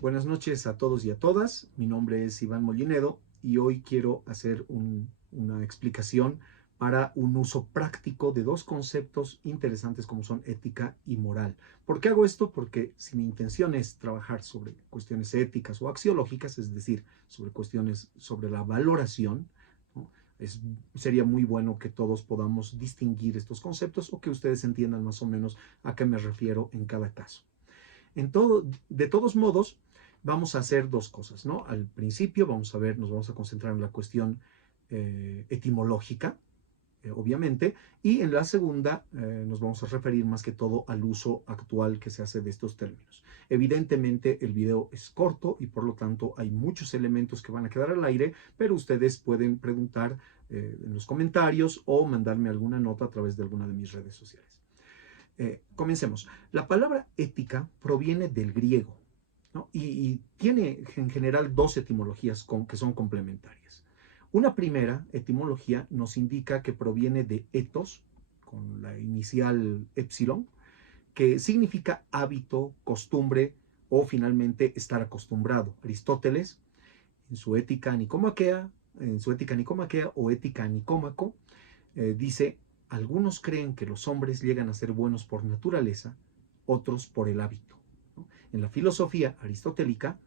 Buenas noches a todos y a todas. Mi nombre es Iván Mollinedo y hoy quiero hacer una explicación para un uso práctico de dos conceptos interesantes como son ética y moral. ¿Por qué hago esto? Porque si mi intención es trabajar sobre cuestiones éticas o axiológicas, es decir, sobre cuestiones sobre la valoración, ¿no? Sería muy bueno que todos podamos distinguir estos conceptos o que ustedes entiendan más o menos a qué me refiero en cada caso. De todos modos, vamos a hacer dos cosas, ¿no? Al principio vamos a ver, nos vamos a concentrar en la cuestión etimológica, obviamente, y en la segunda nos vamos a referir más que todo al uso actual que se hace de estos términos. Evidentemente el video es corto y por lo tanto hay muchos elementos que van a quedar al aire, pero ustedes pueden preguntar en los comentarios o mandarme alguna nota a través de alguna de mis redes sociales. Comencemos. La palabra ética proviene del griego, ¿no? Y tiene en general dos etimologías que son complementarias. Una primera etimología nos indica que proviene de ethos, con la inicial epsilon, que significa hábito, costumbre o finalmente estar acostumbrado. Aristóteles, en su ética nicomaquea o ética nicómaco, dice: algunos creen que los hombres llegan a ser buenos por naturaleza, otros por el hábito, ¿no? En la filosofía aristotélica,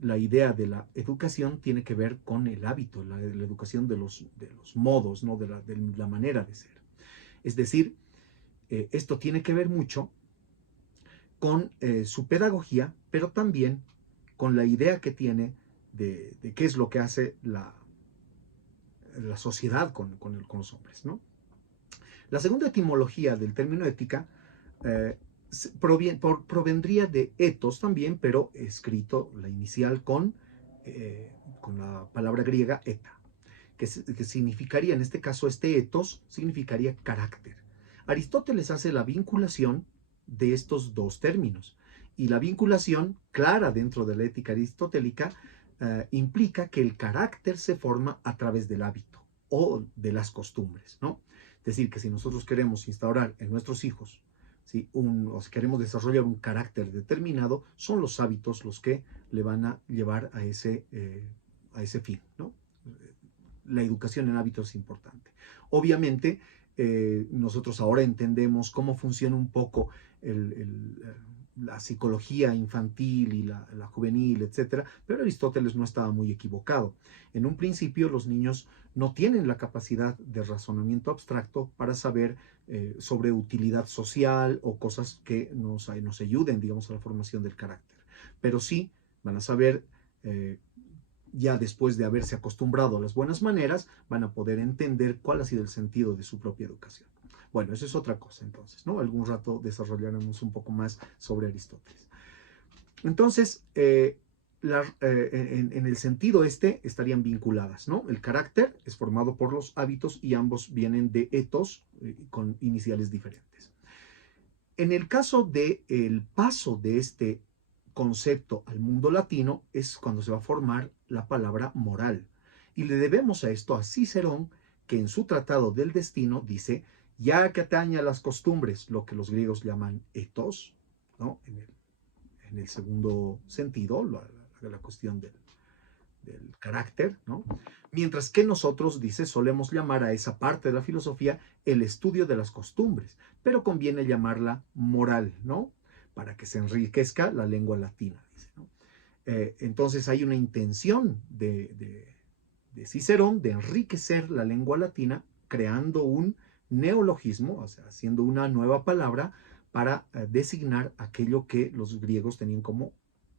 la idea de la educación tiene que ver con el hábito, la educación de los modos, ¿no? de la manera de ser. Es decir, esto tiene que ver mucho con su pedagogía, pero también con la idea que tiene de qué es lo que hace la sociedad con los hombres, ¿no? La segunda etimología del término ética eh, provendría de ethos también, pero escrito la inicial con la palabra griega eta, que significaría, en este caso, este ethos significaría carácter. Aristóteles hace la vinculación de estos dos términos, y la vinculación clara dentro de la ética aristotélica implica que el carácter se forma a través del hábito o de las costumbres, ¿no? Es decir, que si nosotros queremos instaurar en nuestros hijos, ¿sí? O si queremos desarrollar un carácter determinado, son los hábitos los que le van a llevar a ese fin, ¿no? La educación en hábitos es importante. Obviamente, nosotros ahora entendemos cómo funciona un poco la psicología infantil y la juvenil, etcétera, pero Aristóteles no estaba muy equivocado. En un principio, los niños no tienen la capacidad de razonamiento abstracto para saber sobre utilidad social o cosas que nos ayuden, digamos, a la formación del carácter. Pero sí van a saber, ya después de haberse acostumbrado a las buenas maneras, van a poder entender cuál ha sido el sentido de su propia educación. Bueno, eso es otra cosa entonces, ¿no? Algún rato desarrollaremos un poco más sobre Aristóteles. Entonces, en el sentido estarían vinculadas, ¿no? El carácter es formado por los hábitos y ambos vienen de ethos con iniciales diferentes. En el caso del paso de este concepto al mundo latino es cuando se va a formar la palabra moral. Y le debemos a esto a Cicerón, que en su Tratado del Destino dice: ya que atañe a las costumbres, lo que los griegos llaman ethos, ¿no? En el segundo sentido, la cuestión del carácter, ¿no? Mientras que nosotros, dice, solemos llamar a esa parte de la filosofía el estudio de las costumbres, pero conviene llamarla moral, ¿no? Para que se enriquezca la lengua latina, dice, ¿no? Entonces hay una intención de Cicerón de enriquecer la lengua latina creando un neologismo, o sea, haciendo una nueva palabra para designar aquello que los griegos tenían como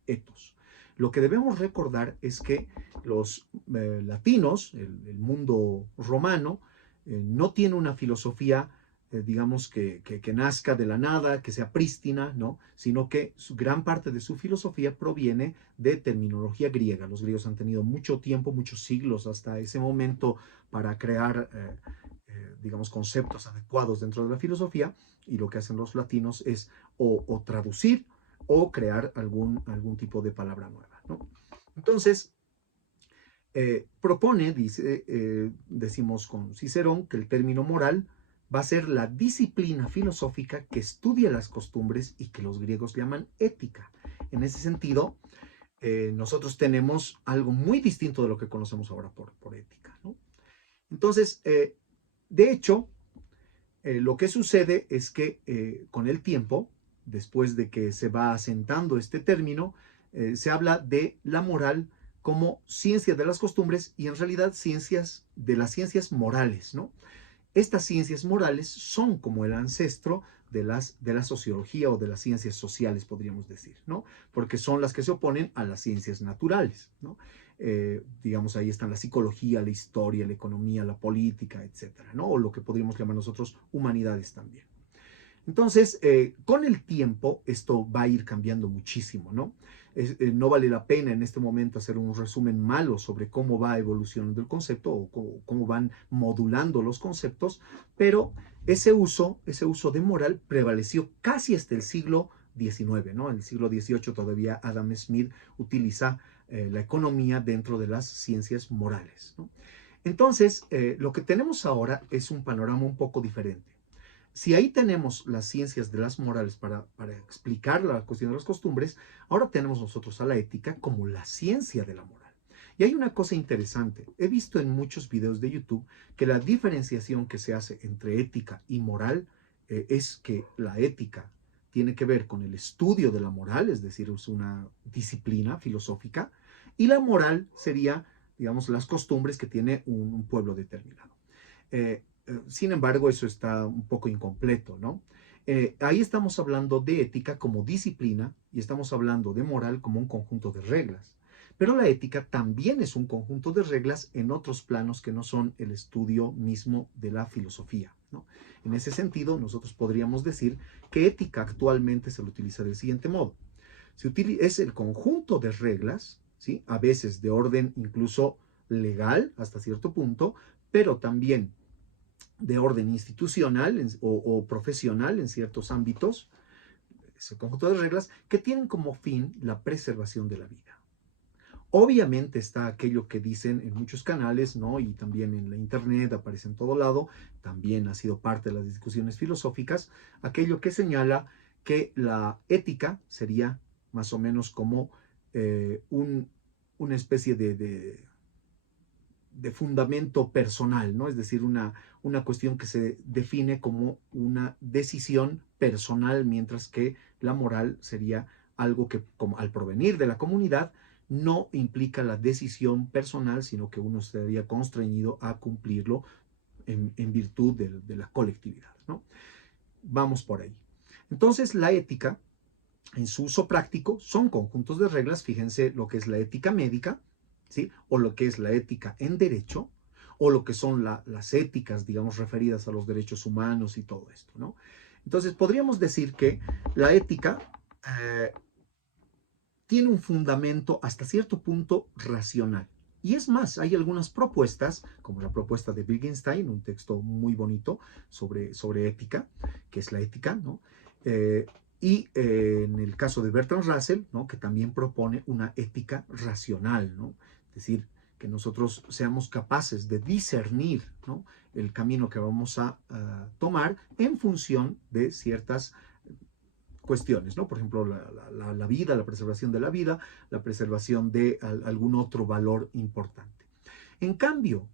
ethos. Lo que debemos recordar es que los latinos, el mundo romano, no tiene una filosofía, digamos, que nazca de la nada, que sea prístina, ¿no? Sino que gran parte de su filosofía proviene de terminología griega. Los griegos han tenido mucho tiempo, muchos siglos hasta ese momento para crear, digamos, conceptos adecuados dentro de la filosofía, y lo que hacen los latinos es o traducir o crear algún tipo de palabra nueva, ¿no? Entonces, decimos con Cicerón, que el término moral va a ser la disciplina filosófica que estudia las costumbres y que los griegos llaman ética. En ese sentido, nosotros tenemos algo muy distinto de lo que conocemos ahora por ética, ¿no? Entonces, de hecho, lo que sucede es que con el tiempo, después de que se va asentando este término, se habla de la moral como ciencia de las costumbres y en realidad ciencias de las ciencias morales, ¿no? Estas ciencias morales son como el ancestro de la sociología o de las ciencias sociales, podríamos decir, ¿no? Porque son las que se oponen a las ciencias naturales, ¿no? Digamos, ahí están la psicología, la historia, la economía, la política, etcétera, ¿no? O lo que podríamos llamar nosotros humanidades también. Entonces, con el tiempo, esto va a ir cambiando muchísimo, ¿no? No vale la pena en este momento hacer un resumen malo sobre cómo va evolucionando el concepto o cómo van modulando los conceptos, pero ese uso de moral prevaleció casi hasta el siglo XIX, ¿no? En el siglo XVIII todavía Adam Smith utiliza la economía dentro de las ciencias morales, ¿no? Entonces, lo que tenemos ahora es un panorama un poco diferente. Si ahí tenemos las ciencias de las morales para explicar la cuestión de las costumbres, ahora tenemos nosotros a la ética como la ciencia de la moral. Y hay una cosa interesante. He visto en muchos videos de YouTube que la diferenciación que se hace entre ética y moral es que la ética tiene que ver con el estudio de la moral, es decir, es una disciplina filosófica, y la moral sería, digamos, las costumbres que tiene un pueblo determinado. Sin embargo, eso está un poco incompleto, ¿no? Ahí estamos hablando de ética como disciplina y estamos hablando de moral como un conjunto de reglas. Pero la ética también es un conjunto de reglas en otros planos que no son el estudio mismo de la filosofía, ¿no? En ese sentido, nosotros podríamos decir que ética actualmente se lo utiliza del siguiente modo. Es el conjunto de reglas, ¿sí? A veces de orden incluso legal hasta cierto punto, pero también de orden institucional o profesional en ciertos ámbitos, ese conjunto de reglas que tienen como fin la preservación de la vida. Obviamente está aquello que dicen en muchos canales, ¿no? Y también en la internet aparece en todo lado, también ha sido parte de las discusiones filosóficas, aquello que señala que la ética sería más o menos como una especie de fundamento personal, ¿no? Es decir, una cuestión que se define como una decisión personal, mientras que la moral sería algo que, como al provenir de la comunidad, no implica la decisión personal, sino que uno estaría constreñido a cumplirlo en virtud de la colectividad, ¿no? Vamos por ahí. Entonces, la ética, en su uso práctico, son conjuntos de reglas. Fíjense lo que es la ética médica, ¿sí? O lo que es la ética en derecho, o lo que son las éticas, digamos, referidas a los derechos humanos y todo esto, ¿no? Entonces, podríamos decir que la ética tiene un fundamento hasta cierto punto racional. Y es más, hay algunas propuestas, como la propuesta de Wittgenstein, un texto muy bonito sobre ética, que es la ética, ¿no? En el caso de Bertrand Russell, ¿no? Que también propone una ética racional, ¿no? Es decir, que nosotros seamos capaces de discernir, ¿no? El camino que vamos a tomar en función de ciertas cuestiones, ¿no? Por ejemplo, la vida, la preservación de la vida, la preservación de algún otro valor importante. En cambio,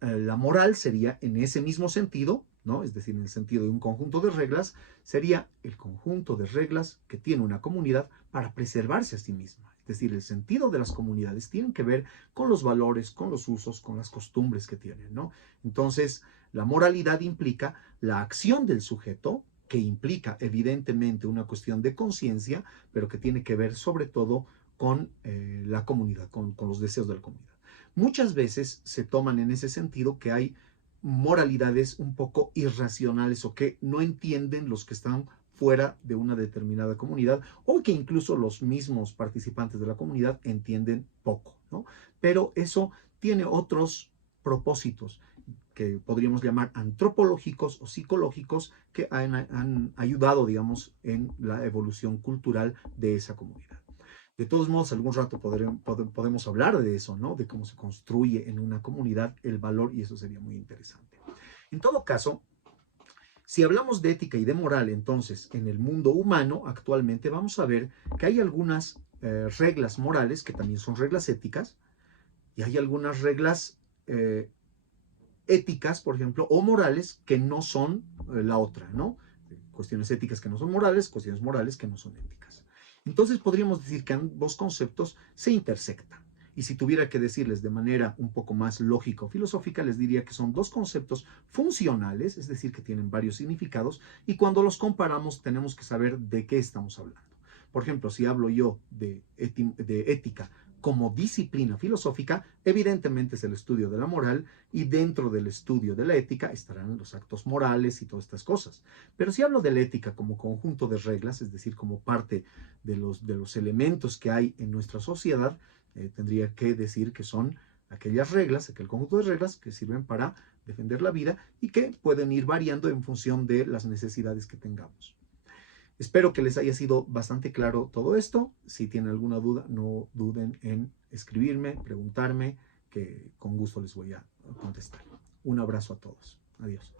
la moral sería en ese mismo sentido, ¿no? Es decir, en el sentido de un conjunto de reglas, sería el conjunto de reglas que tiene una comunidad para preservarse a sí misma. Es decir, el sentido de las comunidades tienen que ver con los valores, con los usos, con las costumbres que tienen, ¿no? Entonces, la moralidad implica la acción del sujeto, que implica evidentemente una cuestión de conciencia, pero que tiene que ver sobre todo con la comunidad, con los deseos de la comunidad. Muchas veces se toman en ese sentido que hay moralidades un poco irracionales o que no entienden los que están fuera de una determinada comunidad o que incluso los mismos participantes de la comunidad entienden poco, ¿no? Pero eso tiene otros propósitos que podríamos llamar antropológicos o psicológicos que han ayudado, digamos, en la evolución cultural de esa comunidad. De todos modos, algún rato podemos hablar de eso, ¿no? De cómo se construye en una comunidad el valor y eso sería muy interesante. En todo caso, si hablamos de ética y de moral, entonces, en el mundo humano, actualmente vamos a ver que hay algunas reglas morales que también son reglas éticas, y hay algunas reglas éticas, por ejemplo, o morales que no son la otra, ¿no? Cuestiones éticas que no son morales, cuestiones morales que no son éticas. Entonces podríamos decir que ambos conceptos se intersectan. Y si tuviera que decirles de manera un poco más lógica o filosófica, les diría que son dos conceptos funcionales, es decir, que tienen varios significados, y cuando los comparamos tenemos que saber de qué estamos hablando. Por ejemplo, si hablo yo de ética como disciplina filosófica, evidentemente es el estudio de la moral, y dentro del estudio de la ética estarán los actos morales y todas estas cosas. Pero si hablo de la ética como conjunto de reglas, es decir, como parte de los elementos que hay en nuestra sociedad, tendría que decir que son aquellas reglas, aquel conjunto de reglas que sirven para defender la vida y que pueden ir variando en función de las necesidades que tengamos. Espero que les haya sido bastante claro todo esto. Si tienen alguna duda, no duden en escribirme, preguntarme, que con gusto les voy a contestar. Un abrazo a todos. Adiós.